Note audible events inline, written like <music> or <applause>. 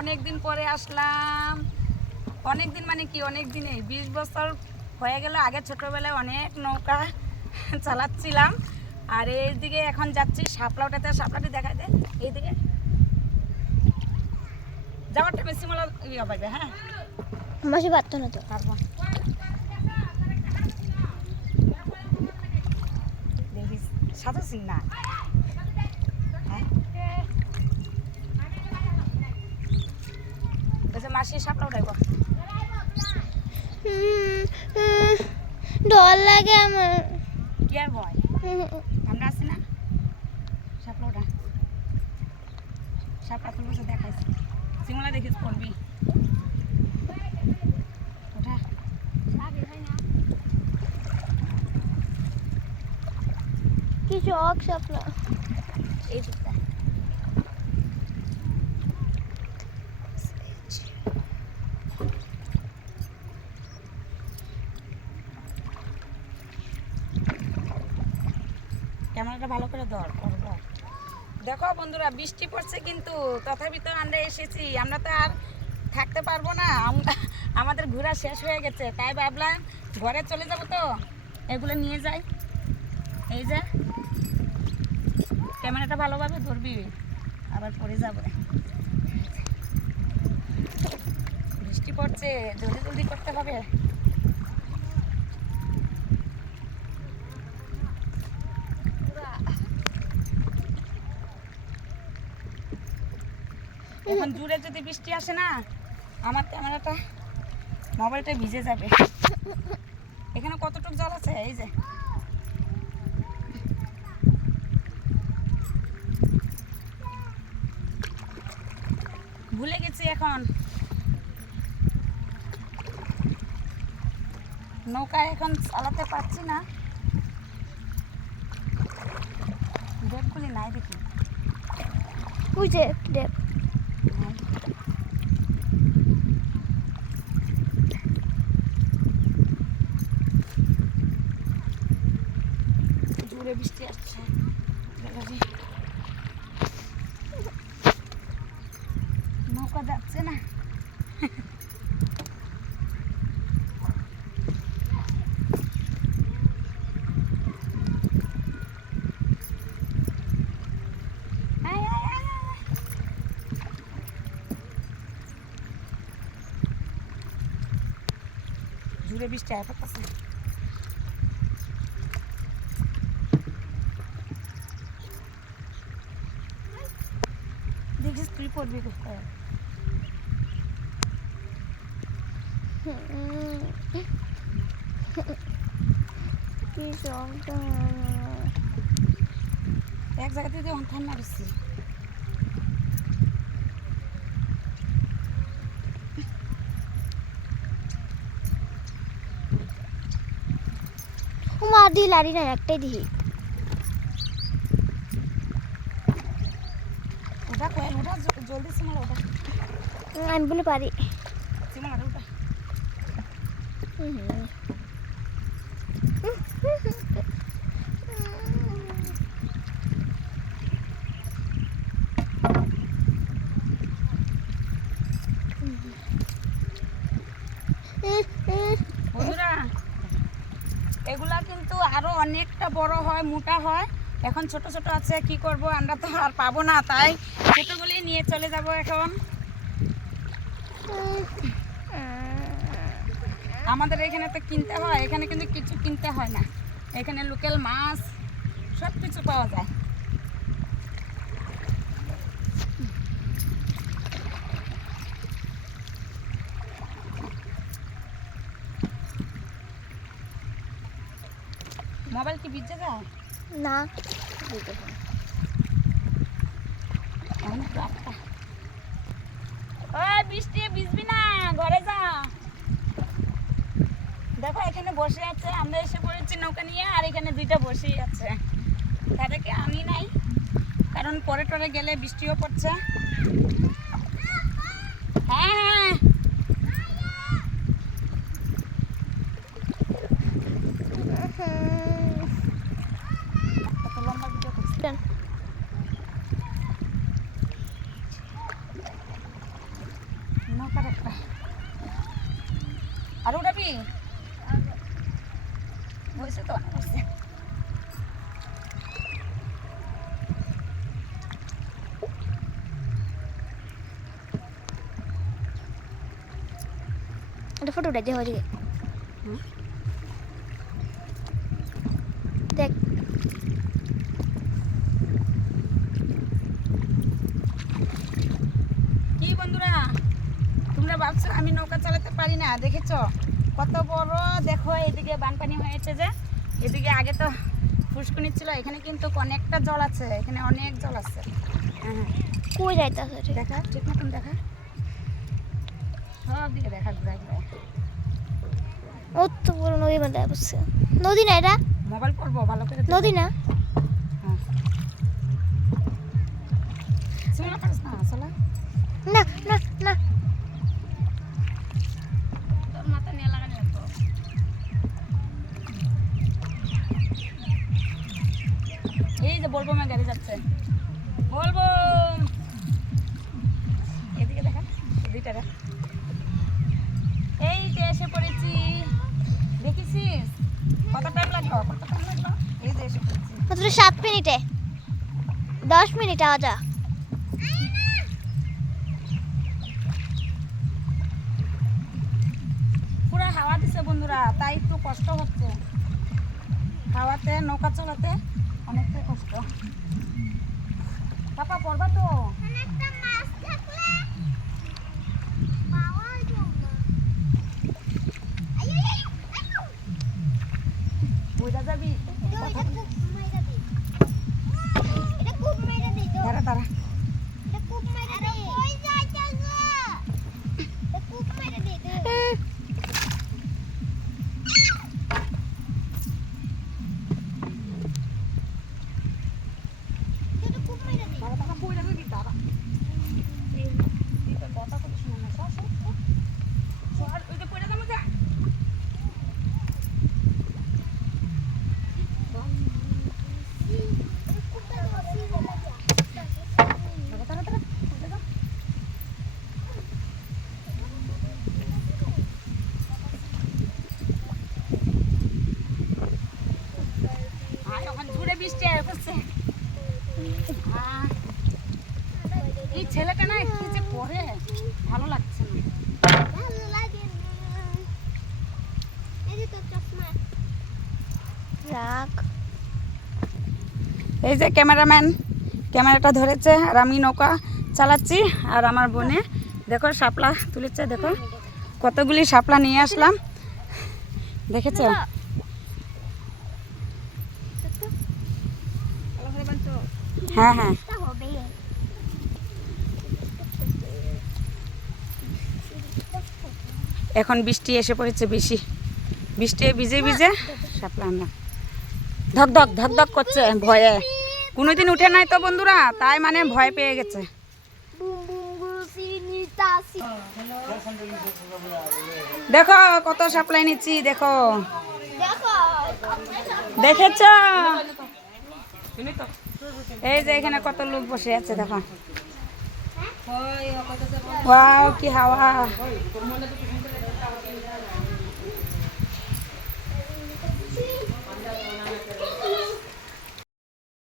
অনেক দিন পরে আসলাম। অনেক দিন মানে কি অনেক দিনে বিশ বছর হয়ে গেল আগে ছোটবেলায় অনেক নৌকা <laughs> চালাচ্ছিলাম। আর এইদিকে এখন যাচ্ছি শাপলাটাতে শাপলাটি দেখা দে এইদিকে। যাওয়ার টাইমে সিমলা ইয়ে পাইবে হ্যাঁ। মাসি পারতো না তো। পারব দেখিস সাধু সিং না হ্যাঁ বলছে মাসি সাপলা উঠাইব ডর লাগে আমার। কি আর ভয় আমরা আছি না? সাপলা ওঠা সাপলা তুলবো দেখাইছি। সিমলা দেখিস পড়বি। ওঠা কি সাপলা। এই ক্যামেরাটা। দেখো বন্ধুরা, বৃষ্টি পড়ছে কিন্তু তথাপি তো আমরা এসেছি। আমরা তো আর থাকতে পারব না। আম- আমাদের ঘোরা শেষ হয়ে গেছে। তাই ভাবলাম ঘরে চলে যাব তো। এগুলো নিয়ে যাই। এই যে, ক্যামেরাটা ভালোভাবে ধরবি। আবার পরে যাবে। বৃষ্টি পড়ছে, জলদি জলদি করতে হবে। এখন জুড়ে যদি বৃষ্টি আসে না, আমার ক্যামেরাটা, মোবাইলটা ভিজে যাবে। এখানে কতটুকু জল আছে? এই যে। ভুলে গেছি এখন। নৌকা এখন চালাতে পারছি না। ডেপগুলি নাই দেখি। বুঝে দেখ নাই। জোরে বৃষ্টি আসছে। নৌকা যাচ্ছে না আয়, আয়, আয়, আয়। জুড়ে বৃষ্টি আয় পড়তেছে। দেখিস তুই পড়বি করে কি শখ এক জায়গা থেকে অন্থান মারছি। মা দি লাড়ি না একটাই দিহি। আমি বলে পারি। সিমালা ওটা বন্ধুরা এগুলা কিন্তু আরও অনেকটা বড় হয়, মোটা হয়। এখন ছোট ছোট আছে, কি করব? আমরা তো আর পাবো না, তাই ছোটগুলি নিয়ে চলে যাব এখন। আমাদের এখানে তো কিনতে হয়, এখানে কিন্তু কিছু কিনতে হয় না। এখানে লোকাল মাছ সব কিছু পাওয়া যায়। মোবাইল কি ভিজে যায় না। ওই বৃষ্টি ভিজবি না ঘরে যা। দেখো এখানে বসে আছে আমরা এসে পড়েছি নৌকা নিয়ে আর এখানে দুইটা বসেই আছে। তাদেরকে আনি নাই কারণ পরে টরে গেলে বৃষ্টিও পড়ছে। হ্যাঁ হুম, কত লম্বা ভিডিও করছি দেন। আর উঠাবি হয়েছে তো হয়েছে। একটা ফটো উঠে দেখো। ওদিকে দেখ। কি বন্ধুরা? তোমরা ভাবছ আমি নৌকা চালাতে পারি না, দেখেছ? কত বড় দেখো এদিকে বানপানি হয়েছে যে। এদিকে আগে তো ফুসকুনি ছিল এখানে কিন্তু অনেকটা জল আছে এখানে অনেক জল আছে। হ্যাঁ। কই যাইতাছে দেখা ঠিক মতন দেখা। সব দিকে দেখা অত বড় নদী বাঁধা বসছে নদী না এটা? মোবাইল পড়ব ভালো করে নদী না? হ্যাঁ। না না মাত্র সাত মিনিটে। দশ মিনিট আওয়া যা হাওয়া দিছে বন্ধুরা তাই একটু কষ্ট হচ্ছে। হাওয়াতে নৌকা চালাতে অনেকটাই কষ্ট। পাপা পড়বা তো? বুঝা যাবি দাঁড়া এই এই তো কথা না সর সর সর। সর পড়ে যাব যা দাঁড়া দাঁড়া দাঁড়া উঠে যা। আর এখন ঝুড়ে বৃষ্টি আর করছে আহ, এই ছেলেটা না কি যে করে ভালো লাগছে না। রাখ। এই যে ক্যামেরাম্যান ক্যামেরাটা ধরেছে আর আমি নৌকা চালাচ্ছি আর আমার বোনে দেখো শাপলা তুলেছে দেখো। কতগুলি শাপলা নিয়ে আসলাম। দেখেছ? হ্যাঁ হ্যাঁ। এখন বৃষ্টি এসে পড়েছে বেশি। বৃষ্টি ভিজে ভিজে শাপলা আমরা। ধক ধক ধক ধক করছে ভয়ে। কোনোদিন উঠে নাই তো বন্ধুরা, তাই মানে ভয় পেয়ে গেছে। দেখো কত সাপ্লাই নিচ্ছি, দেখো। দেখেছ? এই যে এখানে কত লোক বসে আছে, দেখো। ওয়াও, কি হাওয়া।